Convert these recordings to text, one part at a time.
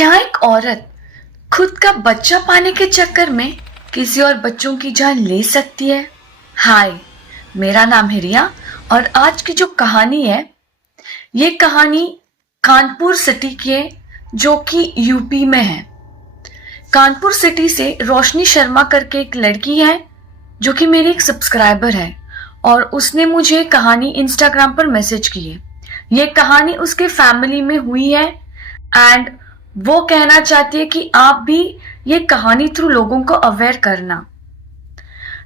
क्या एक औरत खुद का बच्चा पाने के चक्कर में किसी और बच्चों की जान ले सकती है? हाय, मेरा नाम है रिया और आज की जो कहानी है, ये कहानी कानपुर सिटी की है जो कि यूपी में है। कानपुर सिटी से रोशनी शर्मा करके एक लड़की है जो कि मेरी एक सब्सक्राइबर है और उसने मुझे कहानी इंस्टाग्राम पर मैसेज की है। ये कहानी उसके फैमिली में हुई है एंड वो कहना चाहती है कि आप भी ये कहानी थ्रू लोगों को अवेयर करना।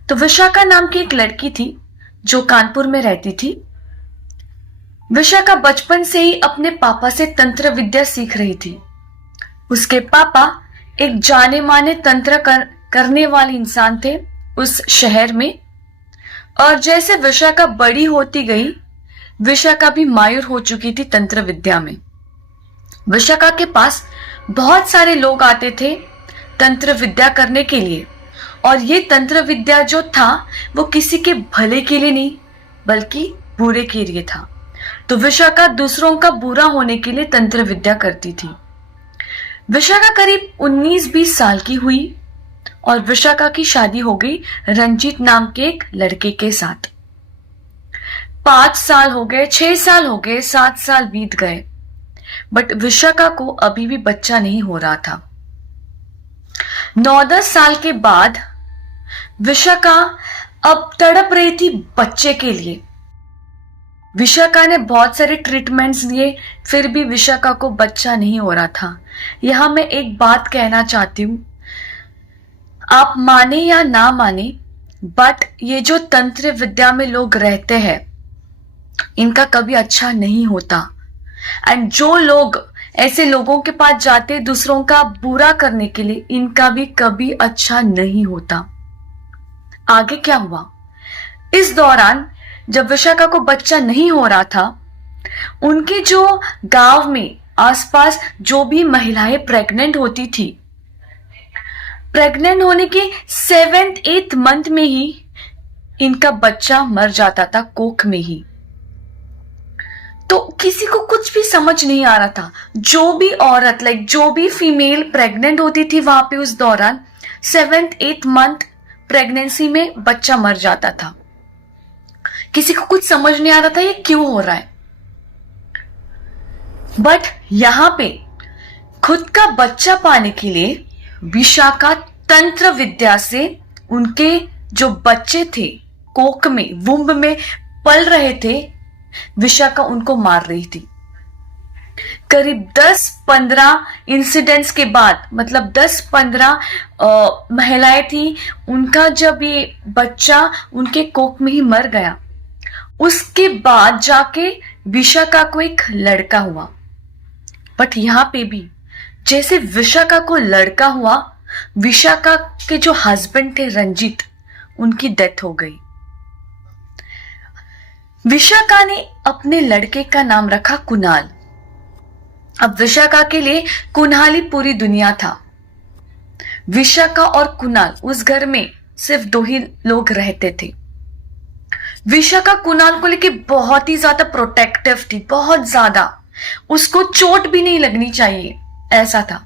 तो विशाखा नाम की एक लड़की थी जो कानपुर में रहती थी। विशाखा बचपन से ही अपने पापा से तंत्र विद्या सीख रही थी। उसके पापा एक जाने माने तंत्र करने वाले इंसान थे उस शहर में। और जैसे विशाखा बड़ी होती गई, विशाखा भी माहिर हो चुकी थी तंत्र विद्या में। विशाखा के पास बहुत सारे लोग आते थे तंत्र विद्या करने के लिए और ये तंत्र विद्या जो था वो किसी के भले के लिए नहीं बल्कि बुरे के लिए था। तो विशाखा दूसरों का बुरा होने के लिए तंत्र विद्या करती थी। विशाखा करीब 19-20 साल की हुई और विशाखा की शादी हो गई रंजीत नाम के एक लड़के के साथ। 5 साल हो गए, 6 साल हो गए, 7 साल बीत गए, बट विशाखा को अभी भी बच्चा नहीं हो रहा था। 9-10 साल के बाद विशाखा अब तड़प रही थी बच्चे के लिए। विशाखा ने बहुत सारे ट्रीटमेंट्स लिए, फिर भी विशाखा को बच्चा नहीं हो रहा था। यहां मैं एक बात कहना चाहती हूं, आप माने या ना माने, बट ये जो तंत्र विद्या में लोग रहते हैं इनका कभी अच्छा नहीं होता। एंड जो लोग ऐसे लोगों के पास जाते दूसरों का बुरा करने के लिए, इनका भी कभी अच्छा नहीं होता। आगे क्या हुआ? इस दौरान जब विशाखा को बच्चा नहीं हो रहा था, उनके जो गांव में आसपास जो भी महिलाएं प्रेग्नेंट होती थी, प्रेग्नेंट होने के 7th-8th मंथ में ही इनका बच्चा मर जाता था, कोख में ही। तो किसी को कुछ भी समझ नहीं आ रहा था। जो भी औरत जो भी फीमेल प्रेग्नेंट होती थी वहां पे उस दौरान 7th-8th मंथ प्रेगनेंसी में बच्चा मर जाता था। किसी को कुछ समझ नहीं आ रहा था ये क्यों हो रहा है। बट यहां पे खुद का बच्चा पाने के लिए विशाखा तंत्र विद्या से उनके जो बच्चे थे कोख में, वुंब में पल रहे थे, विशाखा उनको मार रही थी। करीब 10-15 इंसिडेंट्स के बाद, मतलब 10-15 महिलाएं थी, उनका जब ये बच्चा उनके कोख में ही मर गया, उसके बाद जाके विशाखा को एक लड़का हुआ। बट यहां पे भी जैसे विशाखा को लड़का हुआ, विशाखा के जो हस्बैंड थे रंजीत, उनकी डेथ हो गई। विशाखा ने अपने लड़के का नाम रखा कुणाल। अब विशाखा के लिए कुणाल ही पूरी दुनिया था। विशाखा और कुणाल, उस घर में सिर्फ 2 ही लोग रहते थे। विशाखा कुणाल को लेके बहुत ही ज्यादा प्रोटेक्टिव थी, बहुत ज्यादा। उसको चोट भी नहीं लगनी चाहिए, ऐसा था।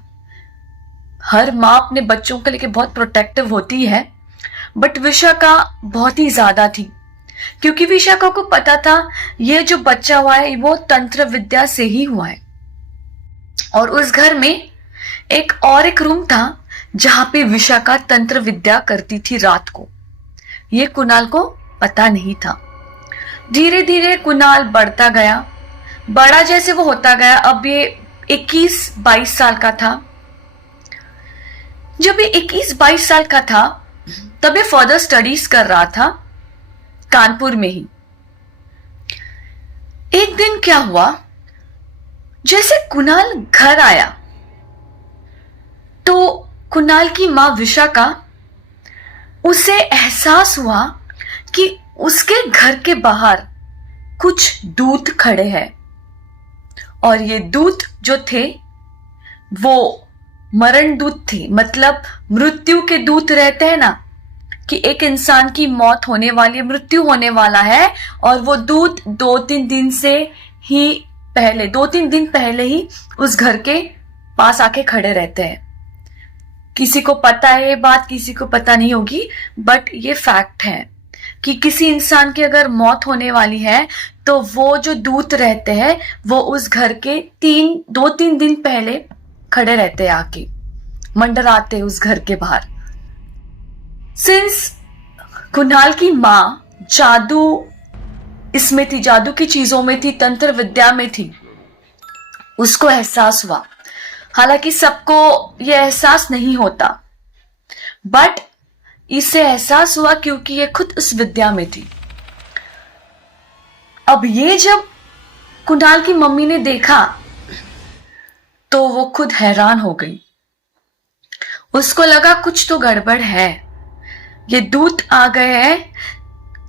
हर माँ अपने बच्चों को लेके बहुत प्रोटेक्टिव होती है, बट विशाखा बहुत ही ज्यादा थी, क्योंकि विशाखा को पता था ये जो बच्चा हुआ है वो तंत्र विद्या से ही हुआ है। और उस घर में एक रूम था जहां पे विशाखा तंत्र विद्या करती थी रात को। ये कुणाल को पता नहीं था। धीरे धीरे कुणाल बढ़ता गया, बड़ा जैसे वो होता गया। अब ये 21-22 साल का था। जब ये 21-22 साल का था तब ये फर्दर स्टडीज कर रहा था कानपुर में ही। एक दिन क्या हुआ, जैसे कुणाल घर आया तो कुणाल की मां विशाखा, उसे एहसास हुआ कि उसके घर के बाहर कुछ दूत खड़े हैं। और ये दूत जो थे वो मरण दूत थे, मतलब मृत्यु के दूत रहते हैं ना, कि एक इंसान की मौत होने वाली है, मृत्यु होने वाला है, और वो दूत 2-3 दिन से ही पहले 2-3 दिन पहले ही उस घर के पास आके खड़े रहते हैं। किसी को पता है ये बात, किसी को पता नहीं होगी, बट ये फैक्ट है कि किसी इंसान की अगर मौत होने वाली है तो वो जो दूत रहते हैं वो उस घर के 2-3 दिन पहले खड़े रहते हैं, आके मंडराते हैं उस घर के बाहर। सिंस कुणाल की माँ जादू इसमें थी, जादू की चीजों में थी, तंत्र विद्या में थी, उसको एहसास हुआ। हालांकि सबको यह एहसास नहीं होता, बट इसे एहसास हुआ क्योंकि ये खुद उस विद्या में थी। अब ये जब कुणाल की मम्मी ने देखा तो वो खुद हैरान हो गई। उसको लगा कुछ तो गड़बड़ है, ये दूत आ गए हैं,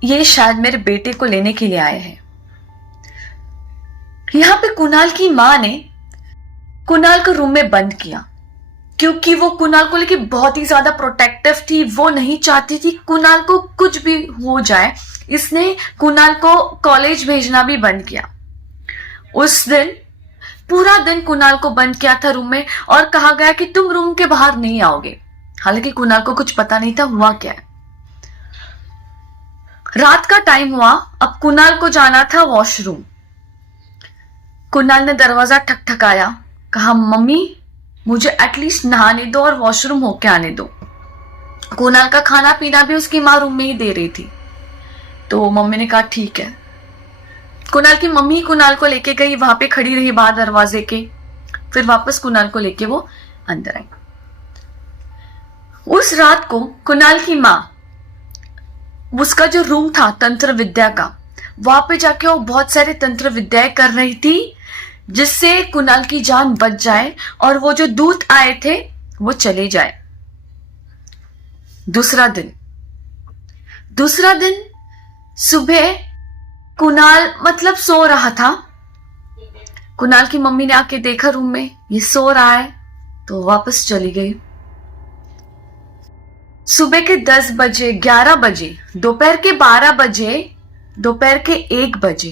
ये शायद मेरे बेटे को लेने के लिए आए हैं। यहां पे कुणाल की मां ने कुणाल को रूम में बंद किया क्योंकि वो कुणाल को लेके बहुत ही ज्यादा प्रोटेक्टिव थी। वो नहीं चाहती थी कुणाल को कुछ भी हो जाए। इसने कुणाल को कॉलेज भेजना भी बंद किया। उस दिन पूरा दिन कुणाल को बंद किया था रूम में और कहा गया कि तुम रूम के बाहर नहीं आओगे। हालांकि कुणाल को कुछ पता नहीं था हुआ क्या है। रात का टाइम हुआ, अब कुणाल को जाना था वॉशरूम। कुणाल ने दरवाजा ठकठकाया, कहा मम्मी मुझे एटलीस्ट नहाने दो और वॉशरूम होके आने दो। कुणाल का खाना पीना भी उसकी माँ रूम में ही दे रही थी। तो मम्मी ने कहा ठीक है। कुणाल की मम्मी कुणाल को लेके गई, वहां पे खड़ी रही बाहर दरवाजे के, फिर वापस कुणाल को लेके वो अंदर आई। उस रात को कुणाल की माँ उसका जो रूम था तंत्र विद्या का, वहां पे जाके वो बहुत सारे तंत्र विद्याएं कर रही थी जिससे कुणाल की जान बच जाए और वो जो दूत आए थे वो चले जाए। दूसरा दिन सुबह कुणाल मतलब सो रहा था। कुणाल की मम्मी ने आके देखा रूम में ये सो रहा है तो वापस चली गई। सुबह के 10 बजे, 11 बजे, दोपहर के 12 बजे, दोपहर के 1 बजे,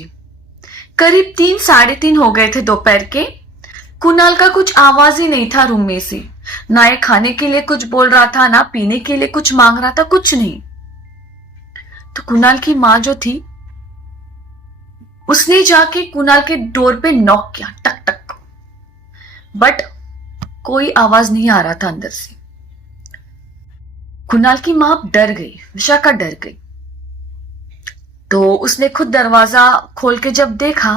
करीब 3-3:30 हो गए थे दोपहर के। कुणाल का कुछ आवाज ही नहीं था रूम में से। ना ये खाने के लिए कुछ बोल रहा था, ना पीने के लिए कुछ मांग रहा था, कुछ नहीं। तो कुणाल की माँ जो थी उसने जाके कुणाल के डोर पे नॉक किया, टक टक, बट कोई आवाज नहीं आ रहा था अंदर से। कुणाल की मां डर गई, विशाखा डर गई। तो उसने खुद दरवाजा खोल के जब देखा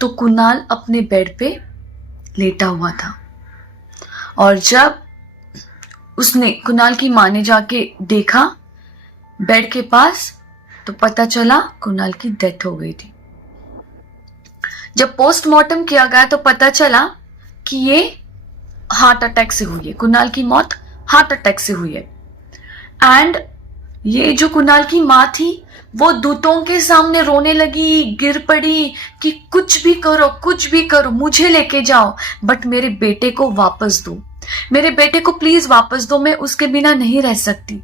तो कुणाल अपने बेड पे लेटा हुआ था। और जब उसने कुणाल की मां ने जाके देखा बेड के पास तो पता चला कुणाल की डेथ हो गई थी। जब पोस्टमार्टम किया गया तो पता चला कि ये हार्ट अटैक से हुई है। कुणाल की मौत हार्ट अटैक से हुई है। एंड ये जो कुणाल की मां थी वो दूतों के सामने रोने लगी, गिर पड़ी कि कुछ भी करो, कुछ भी करो, मुझे लेके जाओ, बट मेरे बेटे को वापस दो, मेरे बेटे को प्लीज वापस दो, मैं उसके बिना नहीं रह सकती।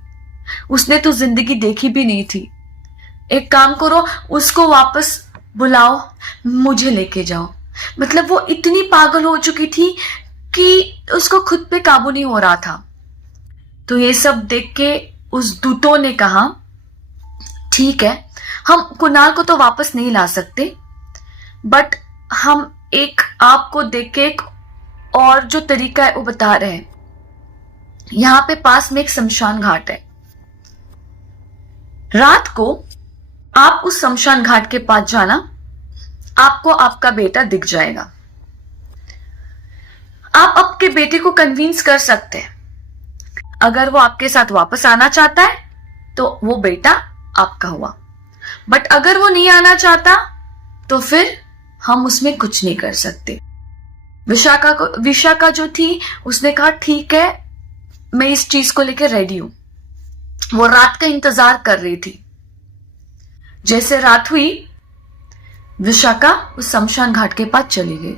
उसने तो जिंदगी देखी भी नहीं थी। एक काम करो, उसको वापस बुलाओ, मुझे लेके जाओ। मतलब वो इतनी पागल हो चुकी थी कि उसको खुद पे काबू नहीं हो रहा था। तो ये सब देख के उस दूतों ने कहा ठीक है, हम कुणाल को तो वापस नहीं ला सकते, बट हम एक आपको देख के एक और जो तरीका है वो बता रहे हैं। यहां पे पास में एक शमशान घाट है। रात को आप उस शमशान घाट के पास जाना, आपको आपका बेटा दिख जाएगा। आप आपके बेटे को कन्विंस कर सकते हैं। अगर वो आपके साथ वापस आना चाहता है तो वो बेटा आपका हुआ, बट अगर वो नहीं आना चाहता तो फिर हम उसमें कुछ नहीं कर सकते। विशाखा जो थी उसने कहा ठीक है, मैं इस चीज को लेकर रेडी हूं। वो रात का इंतजार कर रही थी। जैसे रात हुई विशाखा उस शमशान घाट के पास चली गई।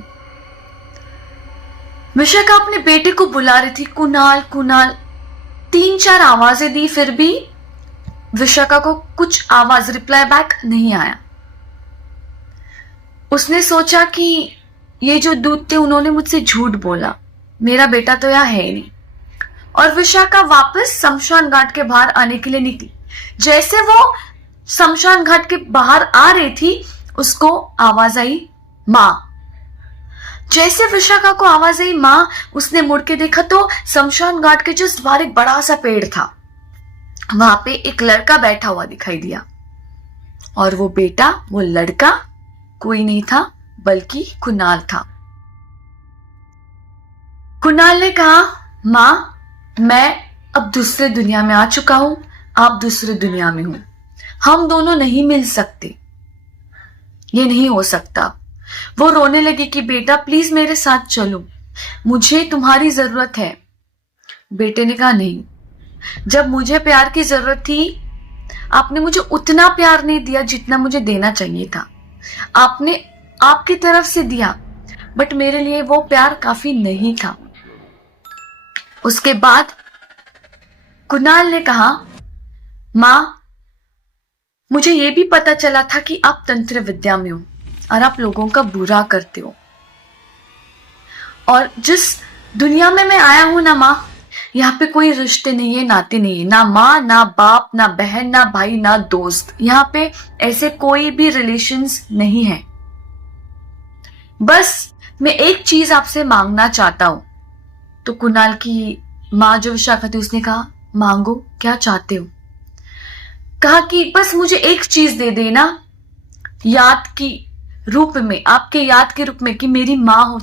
विशाखा अपने बेटे को बुला रही थी, कुणाल कुणाल। 3-4 आवाजें दी, फिर भी विशाखा को कुछ आवाज रिप्लाई बैक नहीं आया। उसने सोचा कि ये जो दूत थे उन्होंने मुझसे झूठ बोला, मेरा बेटा तो यहाँ है ही नहीं। और विशाखा वापस शमशान घाट के बाहर आने के लिए निकली। जैसे वो शमशान घाट के बाहर आ रही थी, उसको आवाज आई मां। जैसे विशाखा को आवाज आई मां, उसने मुड़ के देखा तो शमशान घाट के जस्ट बाहर एक बड़ा सा पेड़ था। वहां पे एक लड़का बैठा हुआ दिखाई दिया, और वो बेटा, वो लड़का कोई नहीं था बल्कि कुणाल था। कुणाल ने कहा, मां, मैं अब दूसरे दुनिया में आ चुका हूं, आप दूसरे दुनिया में हो, हम दोनों नहीं मिल सकते, ये नहीं हो सकता। वो रोने लगी कि बेटा प्लीज मेरे साथ चलो, मुझे तुम्हारी जरूरत है। बेटे ने कहा, नहीं, जब मुझे प्यार की जरूरत थी आपने मुझे उतना प्यार नहीं दिया जितना मुझे देना चाहिए था। आपने आपकी तरफ से दिया, बट मेरे लिए वो प्यार काफी नहीं था। उसके बाद कुणाल ने कहा, मां, मुझे ये भी पता चला था कि आप तंत्र विद्या में हो और आप लोगों का बुरा करते हो, और जिस दुनिया में मैं आया हूं ना मां, यहाँ पे कोई रिश्ते नहीं है, नाते नहीं है, ना माँ, ना बाप, ना बहन, ना भाई, ना दोस्त। यहाँ पे ऐसे कोई भी रिलेशंस नहीं है। बस मैं एक चीज आपसे मांगना चाहता हूं। तो कुणाल की माँ जो विशाखा थी उसने कहा, मांगो, क्या चाहते हो? कहा कि बस मुझे एक चीज दे देना, याद की रूप में, आपके याद के रूप में, कि मेरी माँ हो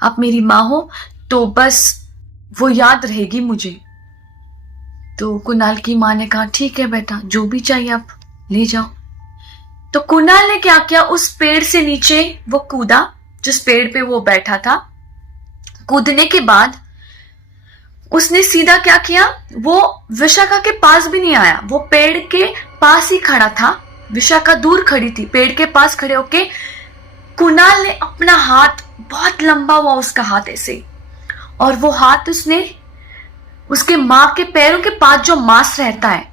आप मेरी माँ हो, तो बस वो याद रहेगी मुझे। तो कुणाल की माँ ने कहा, ठीक है बेटा, जो भी चाहिए आप ले जाओ। तो कुणाल ने क्या किया, उस पेड़ से नीचे वो कूदा, जिस पेड़ पे वो बैठा था। कूदने के बाद उसने सीधा क्या किया, वो विशाखा के पास भी नहीं आया, वो पेड़ के पास ही खड़ा था। विशाखा दूर खड़ी थी, पेड़ के पास खड़े होके कुणाल ने अपना हाथ, बहुत लंबा हुआ उसका हाथ ऐसे, और वो हाथ उसने उसके मां के पैरों के पास जो मांस रहता है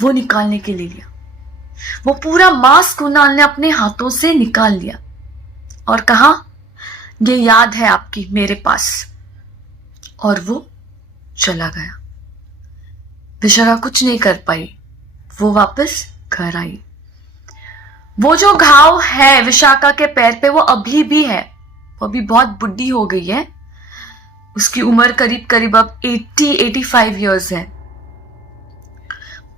वो निकालने के लिए लिया। वो पूरा मांस कुणाल ने अपने हाथों से निकाल लिया और कहा, ये याद है आपकी मेरे पास, और वो चला गया। विशाखा कुछ नहीं कर पाई, वो वापस घर आई। वो जो घाव है विशाखा के पैर पे वो अभी भी है, वो अभी बहुत बुढ़ी हो गई है, उसकी उम्र करीब करीब अब 80-85 इयर्स है।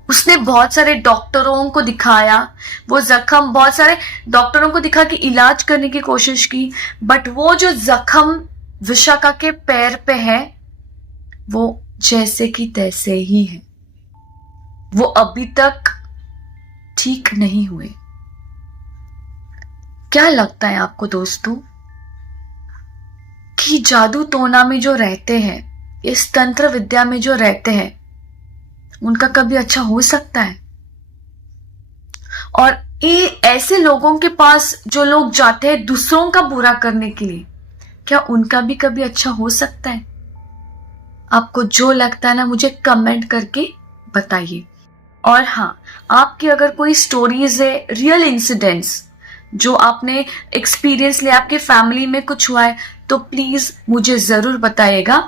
उसने बहुत सारे डॉक्टरों को दिखाया, वो जख्म बहुत सारे डॉक्टरों को दिखा के इलाज करने की कोशिश की, बट वो जो जख्म विशाखा के पैर पे है वो जैसे की तैसे ही है, वो अभी तक ठीक नहीं हुए। क्या लगता है आपको दोस्तों कि जादू टोना में जो रहते हैं, इस तंत्र विद्या में जो रहते हैं, उनका कभी अच्छा हो सकता है? और ये ऐसे लोगों के पास जो लोग जाते हैं दूसरों का बुरा करने के लिए, क्या उनका भी कभी अच्छा हो सकता है? आपको जो लगता है ना, मुझे कमेंट करके बताइए। और हाँ, आपकी अगर कोई स्टोरीज है, रियल इंसिडेंट्स जो आपने एक्सपीरियंस लिया, आपके फैमिली में कुछ हुआ है, तो प्लीज मुझे जरूर बताइएगा।